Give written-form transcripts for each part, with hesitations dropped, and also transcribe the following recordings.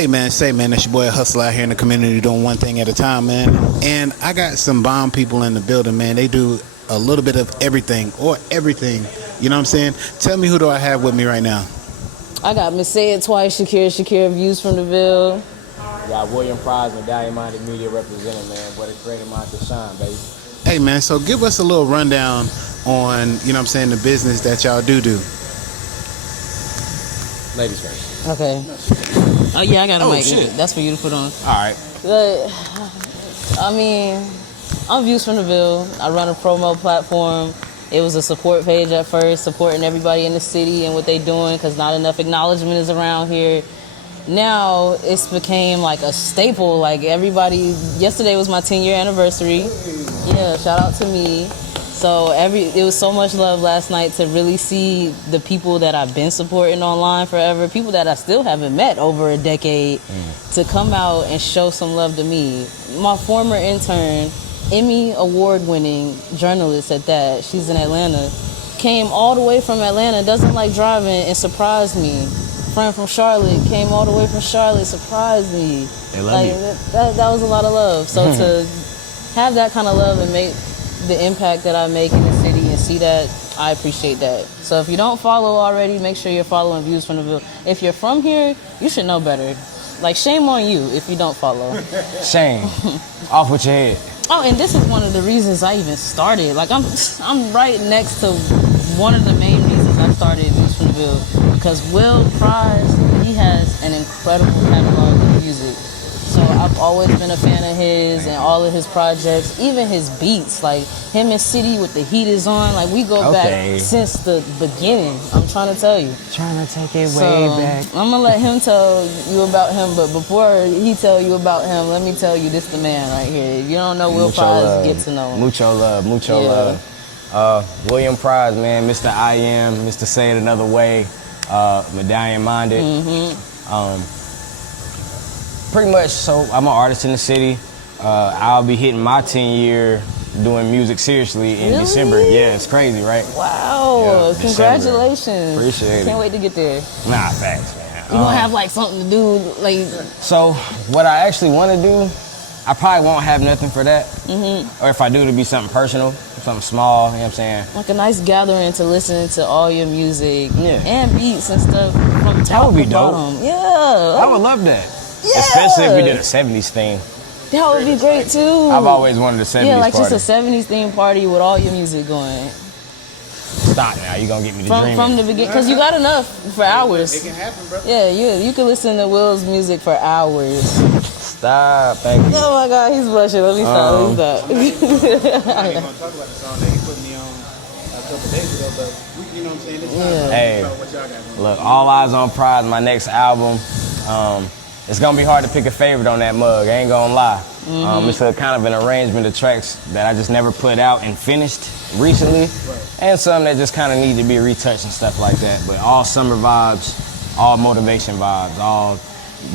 Hey man, say man, it's your boy Hustle out here in the community doing one thing at a time, man. And I got some bomb people in the building, man. They do a little bit of everything or everything. You know what I'm saying? Tell me, who do I have with me right now? I got Miss Say It Twice, Shakira, Views from the Ville. Got William Prize, Medallion Minded Media representing, man. Where the creative mind can shine, baby. Hey man, so give us a little rundown on, you know what I'm saying, the business that y'all do. Ladies first. Okay. Oh yeah, I got a mic. Shit. That's for you to put on. All right. But, I mean, I'm Views from the Ville. I run a promo platform. It was a support page at first, supporting everybody in the city and what they doing, because not enough acknowledgement is around here. Now it's became like a staple. Like everybody, yesterday was my 10-year anniversary. Yeah, shout out to me. So it was so much love last night to really see the people that I've been supporting online forever, people that I still haven't met over a decade, to come out and show some love to me. My former intern, Emmy award-winning journalist at that, she's in Atlanta, came all the way from Atlanta, doesn't like driving, and surprised me. Friend from Charlotte came all the way from Charlotte, surprised me. They love you. That was a lot of love. So to have that kind of love and make the impact that I make in the city and see that, I appreciate that. So if you don't follow already, make sure you're following Views from the Ville. If you're from here, you should know better. Like, shame on you if you don't follow. Shame. Off with your head. Oh, and this is one of the reasons I even started. Like, I'm right next to one of the main reasons I started Views from the Ville, because Will Prize, he has an incredible catalog of music. So I've always been a fan of his and all of his projects, even his beats, like him and City with The Heat Is On. Like, we go back since the beginning. I'm trying to tell you. Trying to take it way back. I'm gonna let him tell you about him, but before he tell you about him, let me tell you, this the man right here. If you don't know Will Prize, get to know him. Mucho love. William Prize, man, Mr. I Am, Mr. Say It Another Way, Medallion Minded. Pretty much, so I'm an artist in the city. I'll be hitting my 10-year doing music seriously in December. Yeah, it's crazy, right? Wow, yeah, congratulations. Appreciate it. Can't wait to get there. Nah, thanks, man. You gonna have like something to do, like... So, what I actually want to do, I probably won't have nothing for that. Or if I do, it'll be something personal, something small, you know what I'm saying? Like a nice gathering to listen to all your music and beats and stuff from top to bottom. Dope. Yeah. I would love that. Yeah. Especially if we did a 70s theme. That would be great too. I've always wanted a 70s party. Yeah, like just a 70s theme party with all your music going. Stop now, you gonna get me to dreaming. From the beginning, because you got enough for hours. It can happen, bro. Yeah, you can listen to Will's music for hours. Stop, thank you. Oh my God, he's blushing. Let me stop. I ain't gonna talk about the song that he put me on a couple days ago, but you know what I'm saying? Hey, what y'all got going. look, All Eyes on Prize, my next album. It's gonna be hard to pick a favorite on that mug, I ain't gonna lie. It's a kind of an arrangement of tracks that I just never put out and finished recently, and some that just kind of need to be retouched and stuff like that. But all summer vibes, all motivation vibes, all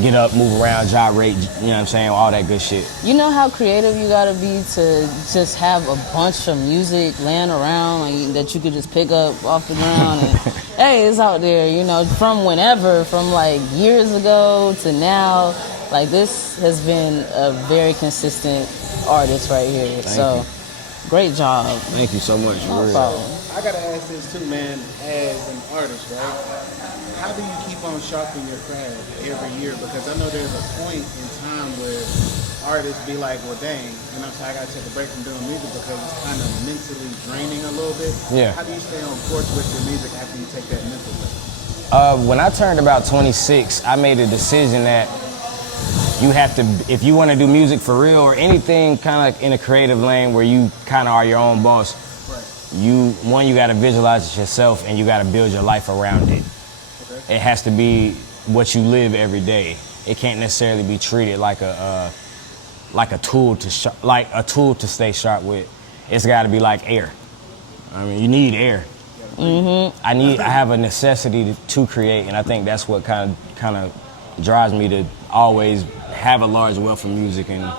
get up, move around, gyrate, you know what I'm saying, all that good shit. You know how creative you gotta be to just have a bunch of music laying around like, that you could just pick up off the ground and hey, it's out there, you know, from whenever, from like years ago to now. Like, this has been a very consistent artist right here. Thank you. Great job. Thank you so much. No problem. I gotta ask this too, man, as an artist, right? How do you keep on sharpening your craft every year? Because I know there's a point in time where artists be like, well, dang, you know, so I gotta take a break from doing music because it's kind of mentally draining a little bit. Yeah. How do you stay on course with your music after you take that mental break? When I turned about 26, I made a decision that you have to, if you want to do music for real or anything kind of in a creative lane where you kind of are your own boss, you got to visualize it yourself and you got to build your life around it. It has to be what you live every day. It can't necessarily be treated like a tool to stay sharp with. It's got to be like air. I mean, you need air. I have a necessity to create, and I think that's what kind of drives me to always have a large wealth of music and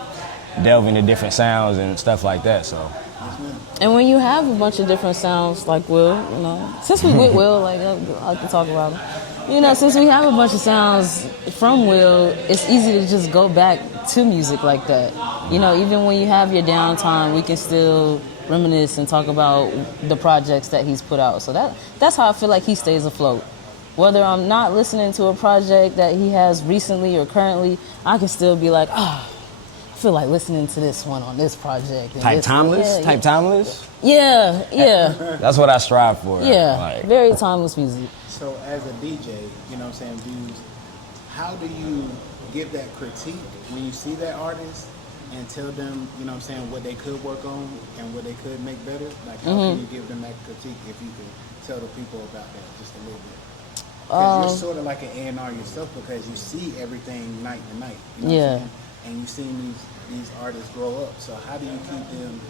delve into different sounds and stuff like that. So And when you have a bunch of different sounds like Will, you know, since we with Will, like I like to talk about him. You know, since we have a bunch of sounds from Will, it's easy to just go back to music like that. You know, even when you have your downtime, we can still reminisce and talk about the projects that he's put out. So that's how I feel like he stays afloat. Whether I'm not listening to a project that he has recently or currently, I can still be like, I feel like listening to this one on this project. And Type this timeless? one. Type timeless? Yeah. That's what I strive for. Yeah, Like, very timeless music. So as a DJ, you know what I'm saying, how do you give that critique when you see that artist and tell them, you know what I'm saying, what they could work on and what they could make better? Like, how can you give them that critique if you could tell the people about that just a little bit? Because you're sort of like an A&R yourself because you see everything night to night. You know what I'm saying? And you've seen these artists grow up. So how do you keep them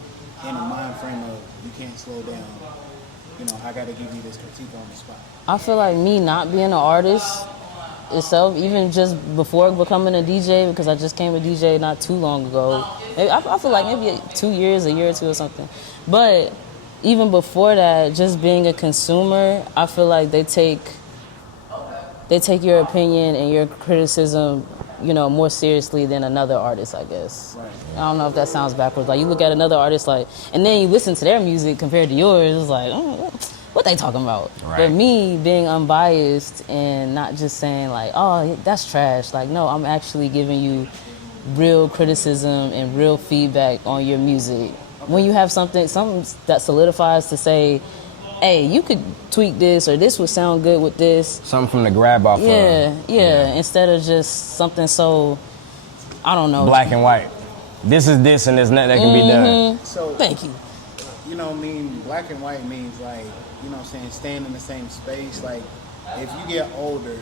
in a mind frame of you can't slow down? You know, I got to give you this critique on the spot. I feel like me not being an artist itself, even just before becoming a DJ, because I just came a DJ not too long ago. I feel like maybe 2 years, a year or two or something. But even before that, just being a consumer, I feel like they take your opinion and your criticism, you know, more seriously than another artist, I guess. Right. I don't know if that sounds backwards. Like, you look at another artist, like, and then you listen to their music compared to yours, it's like, what they talking about? Right. But me being unbiased and not just saying, like, oh, that's trash. Like, no, I'm actually giving you real criticism and real feedback on your music. When you have something that solidifies to say, hey, you could tweak this, or this would sound good with this. something from the grab off Yeah. Instead of just something so, I don't know. black and white. This is this and there's nothing that can be done. So, Thank you. you know, black and white means like, you know what I'm saying, staying in the same space. Like, if you get older,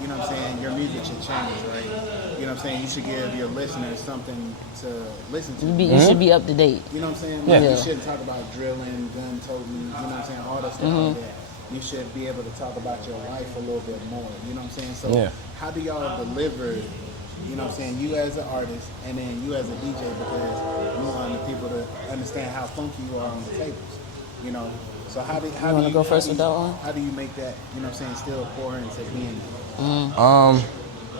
you know what I'm saying, your music should change, right? You know what I'm saying? You should give your listeners something to listen to. You should be up to date. You know what I'm saying? Yeah. Like, you shouldn't talk about drilling, gun toting, you know what I'm saying, all that stuff like that. You should be able to talk about your life a little bit more, you know what I'm saying? So how do y'all deliver, you know what I'm saying, you as an artist and then you as a DJ, because you want the people to understand how funky you are on the tables, you know? So how do you go first with that one? How do you make that, you know what I'm saying, still pour into being there?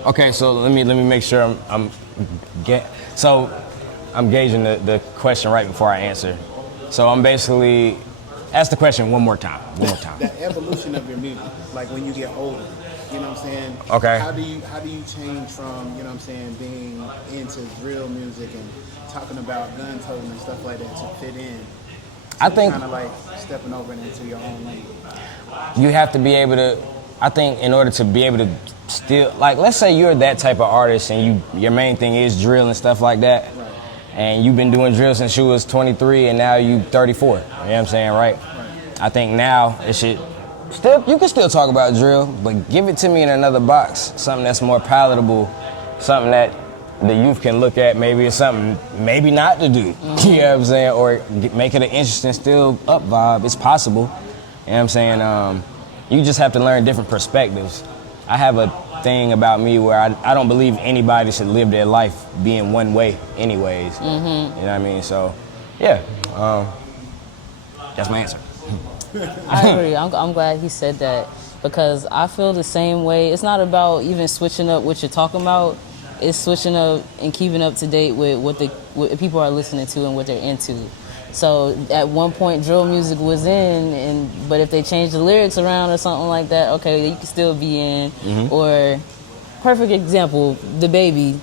Okay, so let me make sure I'm gauging the question right before I answer. So I'm basically ask the question one more time. The evolution of your music, like when you get older, you know what I'm saying? Okay. How do you change from, you know what I'm saying, being into drill music and talking about gun toting and stuff like that to fit in? I think kind of like stepping over into your own lane. you have to be able to, I think in order to be able to still, like, let's say you're that type of artist and your main thing is drill and stuff like that. Right. And you've been doing drill since you was 23 and now you 34. You know what I'm saying, right? I think now it should you can still talk about drill, but give it to me in another box, something that's more palatable, something that the youth can look at. Maybe it's something maybe not to do. You know what I'm saying? Or make it an interesting, still up vibe. It's possible. You know what I'm saying? You just have to learn different perspectives. I have a thing about me where I don't believe anybody should live their life being one way anyways. You know what I mean? So, yeah. That's my answer. I agree. I'm glad he said that, because I feel the same way. It's not about even switching up what you're talking about. It's switching up and keeping up to date with what people are listening to and what they're into. So at one point, drill music was in, but if they change the lyrics around or something like that, okay, you can still be in. Or, perfect example, The Baby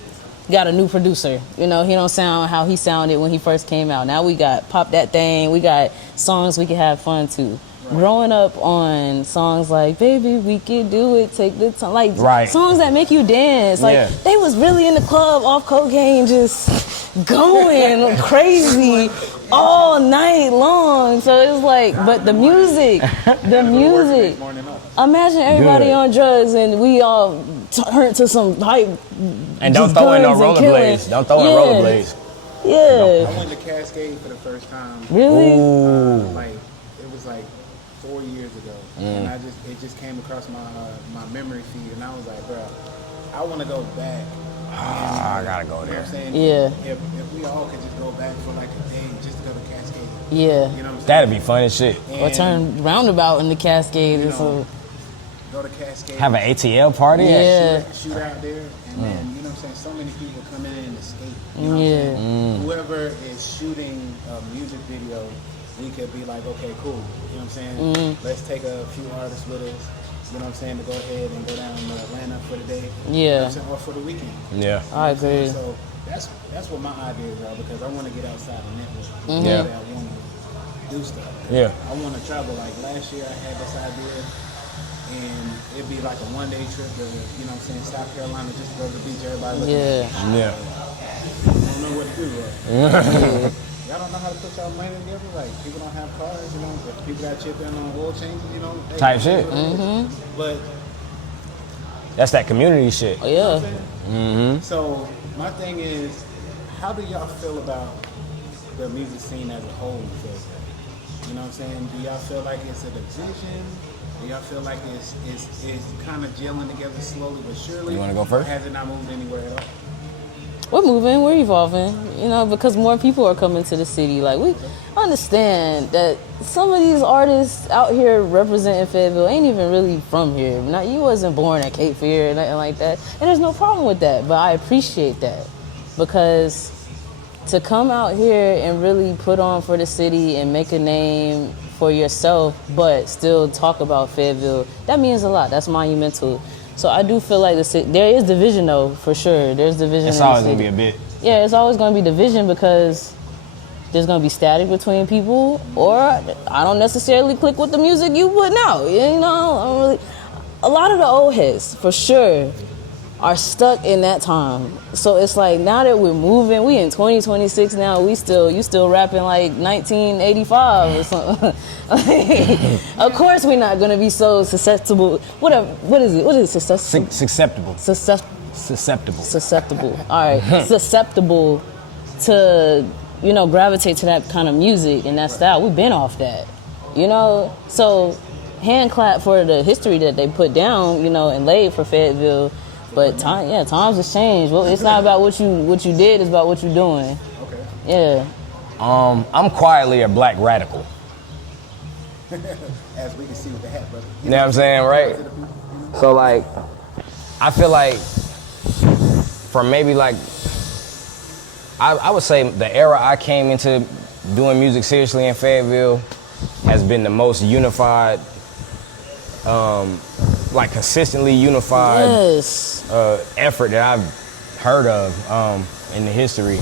got a new producer. You know, he don't sound how he sounded when he first came out. Now we got Pop That Thing. We got songs we can have fun to. Growing up on songs like Baby, We Can Do It, Take the Time, like songs that make you dance. Like, they was really in the club off cocaine, just going crazy all night long. So it's like, but the music. Imagine everybody on drugs and we all turn to some hype. And don't throw in no rollerblades. Don't throw in rollerblades. Yeah. I went to Cascade for the first time. Really? It was like 4 years ago, and it just came across my memory feed, and I was like, bro, I want to go back I gotta go You know there. what I'm saying? Yeah. If we all could just go back for like a day just to go to Cascade. Yeah. You know what I'm saying? That'd be fun as shit. Or turn roundabout in the Cascade You or know, so. go to Cascade. Have an ATL party? Yeah. Shoot out there, and then you know what I'm saying. So many people come in and escape. You know what I'm Yeah. saying? Whoever is shooting a music video, we could be like, okay, cool. You know what I'm saying? Let's take a few artists with us. You know what I'm saying? To go ahead and go down to Atlanta for the day. You know Yeah. what I'm saying? Or for the weekend. Yeah. I agree. So that's what my ideas are, because I want to get outside the network. Yeah. I want to do stuff. Yeah. I want to travel. Like last year, I had this idea, and it'd be like a one-day trip to, you know what I'm saying, South Carolina, just to go to the beach. Everybody looking at me. Yeah. I don't know what to do. Right? Y'all don't know how to put y'all money together. Like people don't have cars. You know, if people got chipped in on oil changes. You know, hey, Type shit. But That's that community shit. Oh, yeah. so my thing is, how do y'all feel about the music scene as a whole? You know what I'm saying? Do y'all feel like it's a division? Do y'all feel like it's kind of gelling together slowly but surely? You wanna go first? Or has it not moved anywhere at all? We're moving, we're evolving, you know, because more people are coming to the city. Like, we understand that some of these artists out here representing Fayetteville ain't even really from here. You wasn't born at Cape Fear or nothing like that. And there's no problem with that, but I appreciate that. Because to come out here and really put on for the city and make a name for yourself, but still talk about Fayetteville, that means a lot. That's monumental. So I do feel like there is division, though, for sure. There's division. It's in the always gonna city. be a bit. Yeah, it's always going to be division because there's going to be static between people, or I don't necessarily click with the music you putting out. You know, I don't really. A lot of the old heads, for sure, are stuck in that time. So it's like now that we're moving, we in 2026 now. You still rapping like 1985 or something. Of course, we're not going to be so susceptible. What is it? What is it? Susceptible. Susceptible. Susceptible. All right, susceptible to, you know, gravitate to that kind of music and that style. We've been off that, you know. So, hand clap for the history that they put down, you know, and laid for Fayetteville. But times have changed. Well, it's not about what you did; it's about what you're doing. Okay. Yeah. I'm quietly a black radical. As we can see with the hat, brother. You know what I'm saying, right? So like, I feel like from maybe like, I would say the era I came into doing music seriously in Fayetteville has been the most unified, like consistently unified Yes. effort that I've heard of in the history.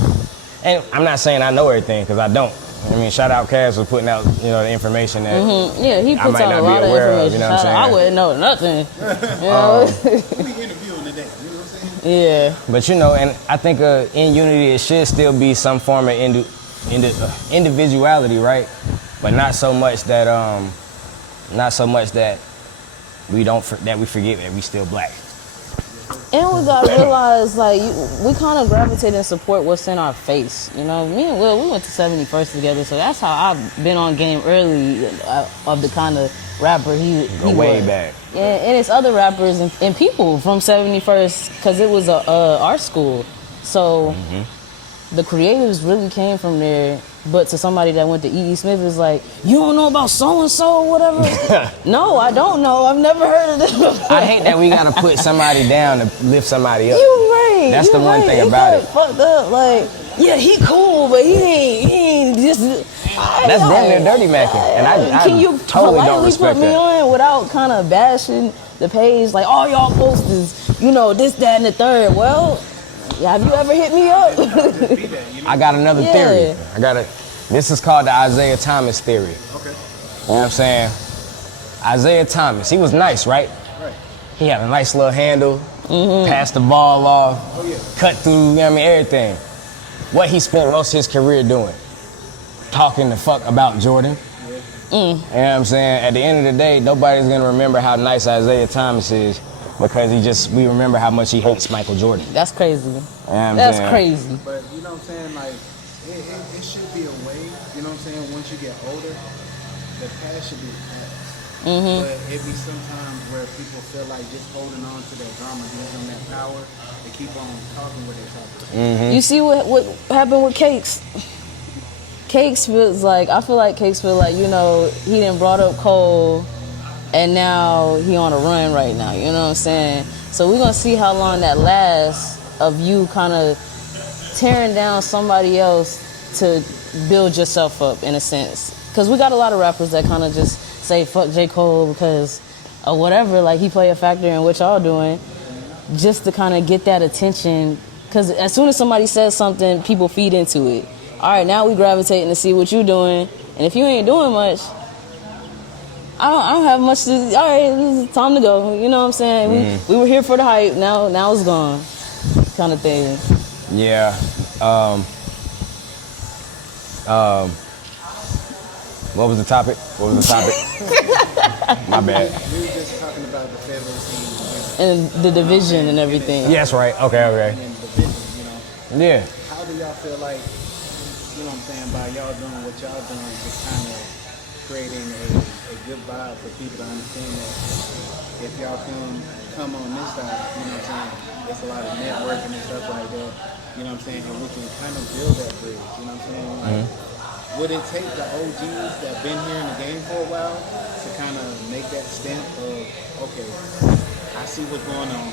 And I'm not saying I know everything, because I don't. I mean, shout out Cass for putting out, you know, the information that Yeah, he I puts might out not a be lot of aware information. of, you know what I'm saying? I wouldn't know nothing. You know? Who we interviewing today? You know what I'm saying? Yeah. But you know, and I think in unity it should still be some form of individuality, right? But not so much that we forget that we still black. And we gotta realize, like, we kind of gravitate and support what's in our face. You know, me and Will, we went to 71st together, so that's how I've been on game early of the kind of rapper he Way was. back. Yeah, and it's other rappers and people from 71st, because it was a art school. So the creatives really came from there. But to somebody that went to E.E. Smith, is like, you don't know about so-and-so or whatever? No, I don't know. I've never heard of this before. I hate that we gotta put somebody down to lift somebody up. You right. That's the one thing He about got it. fucked up. Like, yeah, he cool, but he ain't just. That's damn near dirty macking, and I Can you totally don't politely respect put me that. on without kind of bashing the page? Like, all y'all post is, you know, this, that, and the third. Well, have you ever hit me up? I got another theory. This is called the Isaiah Thomas theory. Okay. You know what I'm saying? Isaiah Thomas, he was nice, right? Right. He had a nice little handle, passed the ball off, Oh, yeah. cut through, you know what I mean, everything. What he spent most of his career doing? Talking the fuck about Jordan. You know what I'm saying? At the end of the day, nobody's gonna remember how nice Isaiah Thomas is, because we remember how much he hates Michael Jordan. That's crazy. You know what I'm That's saying? crazy. But you know what I'm saying? Like, it should be a way, you know what I'm saying? Once you get older, the past should be the past. But it be sometimes where people feel like just holding on to that drama gives them that power to keep on talking what they're talking. You see what happened with Cakes? Cakes feels like, I feel like Cakes feel like, you know, he done brought up Cole and now he on a run right now, you know what I'm saying? So we're gonna see how long that lasts of you kind of tearing down somebody else to build yourself up in a sense. Because we got a lot of rappers that kind of just say fuck J. Cole because or whatever, like he play a factor in what y'all doing just to kind of get that attention. Because as soon as somebody says something, people feed into it. All right, now we gravitating to see what you doing, and if you ain't doing much, I don't have much to. All right, it's time to go. You know what I'm saying? We were here for the hype. Now it's gone, kind of thing. Yeah. What was the topic? My bad. We were just talking about the federal scene And the division and everything. Yes, right. Okay. and division, you know. Yeah. How do y'all feel like, you know what I'm saying, by y'all doing what y'all doing, just kind of creating a good vibe for people to understand that if y'all come on this side, you know what I'm saying, it's a lot of networking and stuff like that, you know what I'm saying, and we can kind of build that bridge, you know what I'm saying? Like, would it take the OGs that been here in the game for a while to kind of make that stamp of, okay, I see what's going on,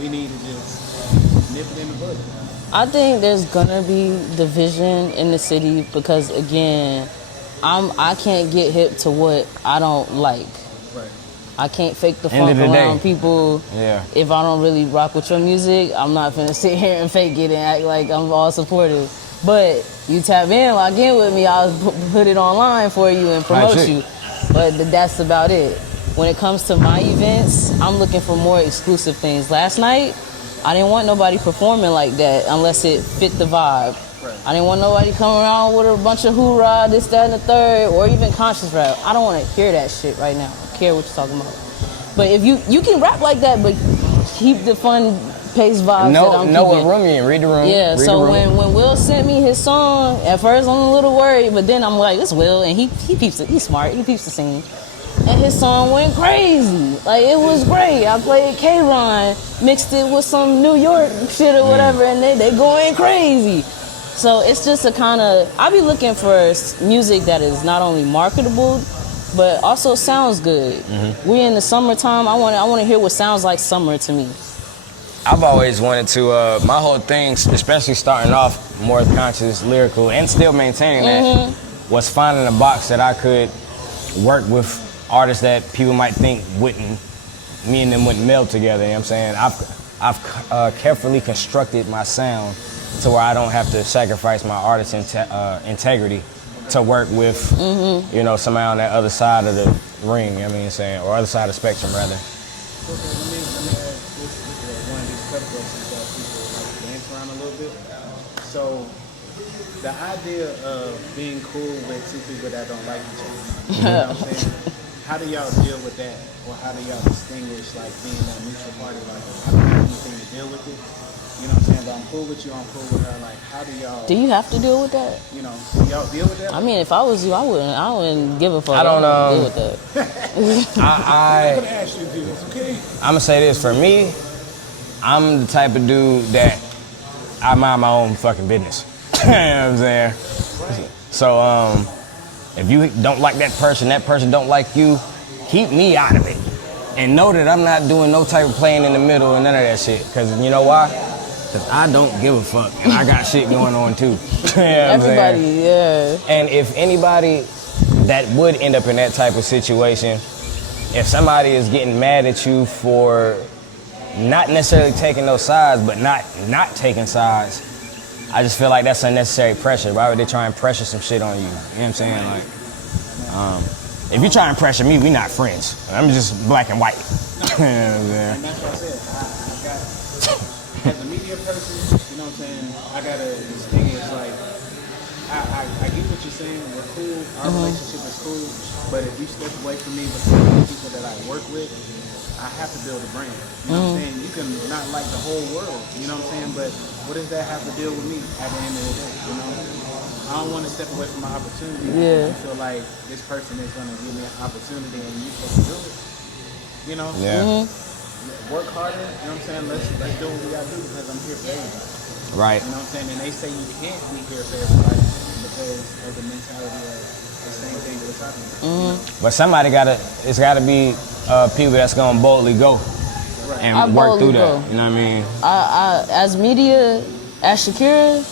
we need to just nip it in the bud? I think there's gonna be division in the city because again, I can't get hip to what I don't like. Right. I can't fake the End funk of the around day. people. Yeah. If I don't really rock with your music, I'm not finna sit here and fake it and act like I'm all supportive. But you tap in, log in with me, I'll put it online for you and promote shit. you. But that's about it. When it comes to my events, I'm looking for more exclusive things. Last night, I didn't want nobody performing like that unless it fit the vibe. Right. I didn't want nobody coming around with a bunch of hoorah, this, that, and the third, or even conscious rap. I don't want to hear that shit right now. I don't care what you're talking about. But if you can rap like that, but keep the fun pace vibes that I'm Know keeping. what room you in. Read the room. Yeah, Read so the room. when Will sent me his song, at first I'm a little worried, but then I'm like, it's Will, and he peeps it. He's smart. He peeps the scene. And his song went crazy. Like, it was great. I played K-Ron, mixed it with some New York shit or whatever, and they going crazy. So it's just a kind of, I be looking for music that is not only marketable, but also sounds good. We in the summertime, I want to hear what sounds like summer to me. I've always wanted to, my whole thing, especially starting off more conscious, lyrical, and still maintaining that, was finding a box that I could work with artists that people might think me and them wouldn't meld together, you know what I'm saying? I've carefully constructed my sound to where I don't have to sacrifice my artist integrity to work with, you know, somebody on that other side of the ring, you know what I mean, saying, or other side of the spectrum, rather. Okay, let me ask this one of these cut questions that people like to dance around a little bit. So, the idea of being cool with two people that don't like each other, you know what I'm saying? How do y'all deal with that? Or how do y'all distinguish, like, being that neutral party? Like, I don't have anything to deal with it. You know what I'm saying? But I'm cool with you, I'm cool with her. Like, how do y'all, Do you have to deal with that? you know, do y'all deal with that? I mean, if I was you, I wouldn't give a fuck. I don't deal with that. I'm gonna ask you this, okay? I'm gonna say this, for me, I'm the type of dude that I mind my own fucking business. You know what I'm saying? So, if you don't like that person don't like you, keep me out of it. And know that I'm not doing no type of playing in the middle and none of that shit. Cause you know why? Cause I don't give a fuck. And I got shit going on too. You know what I'm Everybody, saying? yeah. And if anybody that would end up in that type of situation, if somebody is getting mad at you for not necessarily taking those sides, but not taking sides, I just feel like that's unnecessary pressure. Why would they try and pressure some shit on you? You know what I'm saying? Like, if you try and pressure me, we not friends. I'm just black and white. You know what I'm saying? And that's what I said. I got, as a media person, you know what I'm saying, I gotta distinguish, like, I get what you're saying, we're cool, our relationship is cool, but if you step away from me because of the people that I work with, I have to build a brand. You know what I'm saying? You can not like the whole world, you know what I'm saying, but what does that have to deal with me at the end of the day, you know? I don't want to step away from my opportunity. Yeah. I feel like this person is going to give me an opportunity and you're supposed to do it. You know? Yeah. Work harder, you know what I'm saying? Let's do what we gotta do because I'm here for everybody. Right. You know what I'm saying? And they say you can't be here for everybody because of the mentality of the same thing we're talking about. But somebody it's gotta be people that's gonna boldly go Right. and I work through boldly that. go. You know what I mean? As media, as Shakira,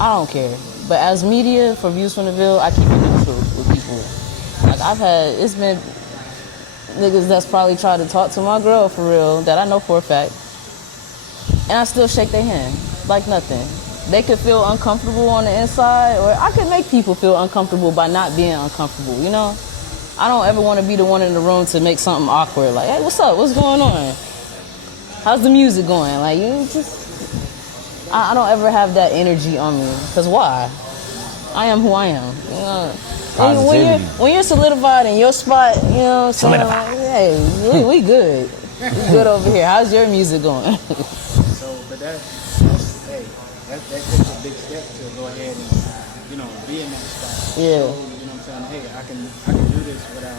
I don't care. But as media for Views from the Ville, I keep it neutral with people. Like it's been niggas that's probably tried to talk to my girl for real that I know for a fact, and I still shake their hand like nothing. They could feel uncomfortable on the inside, or I could make people feel uncomfortable by not being uncomfortable. You know, I don't ever want to be the one in the room to make something awkward. Like, hey, what's up? What's going on? How's the music going? Like, you just, I don't ever have that energy on me. Cause why? I am who I am. You know? Positivity. When you're solidified in your spot, you know, so like, hey, we good. We good over here. How's your music going? So, but that takes a big step to go ahead and, you know, be in that spot. Yeah. So, you know what I'm saying? Hey, I can do this without,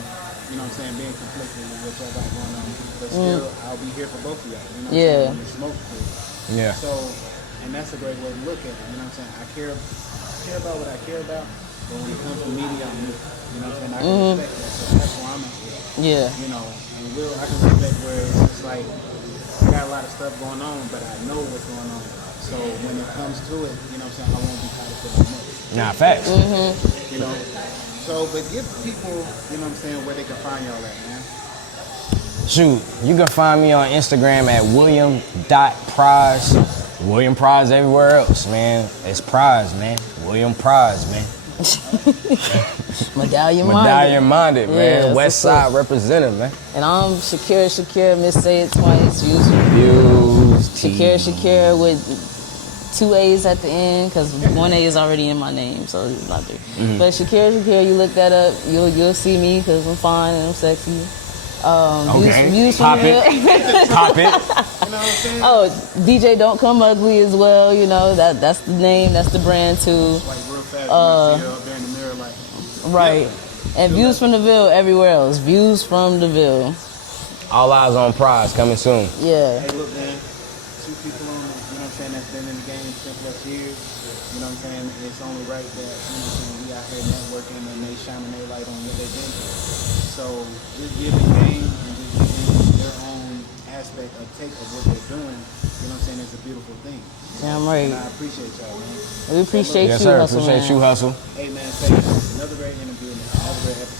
you know what I'm saying, being conflicted with what y'all got going on. But still, I'll be here for both of y'all. You know what I'm saying? When the smoke clears. Yeah. So, and that's a great way to look at it. You know what I'm saying? I care about what I care about, but when it comes to media, I'm new. You know what I'm saying? I can respect that. So that's where I'm at with it. Yeah. You know, and I can respect where it's just like, I got a lot of stuff going on, but I know what's going on. So when it comes to it, you know what I'm saying, I won't be caught up in the Nah, facts. You know? So, but give people, you know what I'm saying, where they can find y'all at, man. Shoot, you can find me on Instagram at william.prize. William Prize everywhere else, man. It's Prize, man. William Prize, man. Medallion minded, man. Yeah, West Side representative, man. And I'm Shakira, miss say it twice. Views. Shakira with 2 A's at the end, because 1 A is already in my name, so it's not there. But Shakira, you look that up, you'll see me, because I'm fine and I'm sexy. Okay. Views Pop from the it. Pop it. You know what I'm saying? Oh, DJ Don't Come Ugly as well, you know, that's the name, that's the brand too. Like real fast, you see her up there in the mirror like, Right. And Views from the Ville everywhere else. Views from the Ville. All eyes on Prize coming soon. Yeah. hey, look, man, two people on, you know what I'm saying, that's been in the game 10 plus years. You know what I'm saying? It's only right that, you know what I'm saying, we out here networking and they shining their light on what they've been through. So just giving game and just giving their own aspect of take of what they're doing, you know what I'm saying, it's a beautiful thing. Damn right. And I appreciate y'all, man. We appreciate Yes, you, sir. Hustle Appreciate Man. you, Hustle. Hey, man, thank you. Another great interview and another great episode.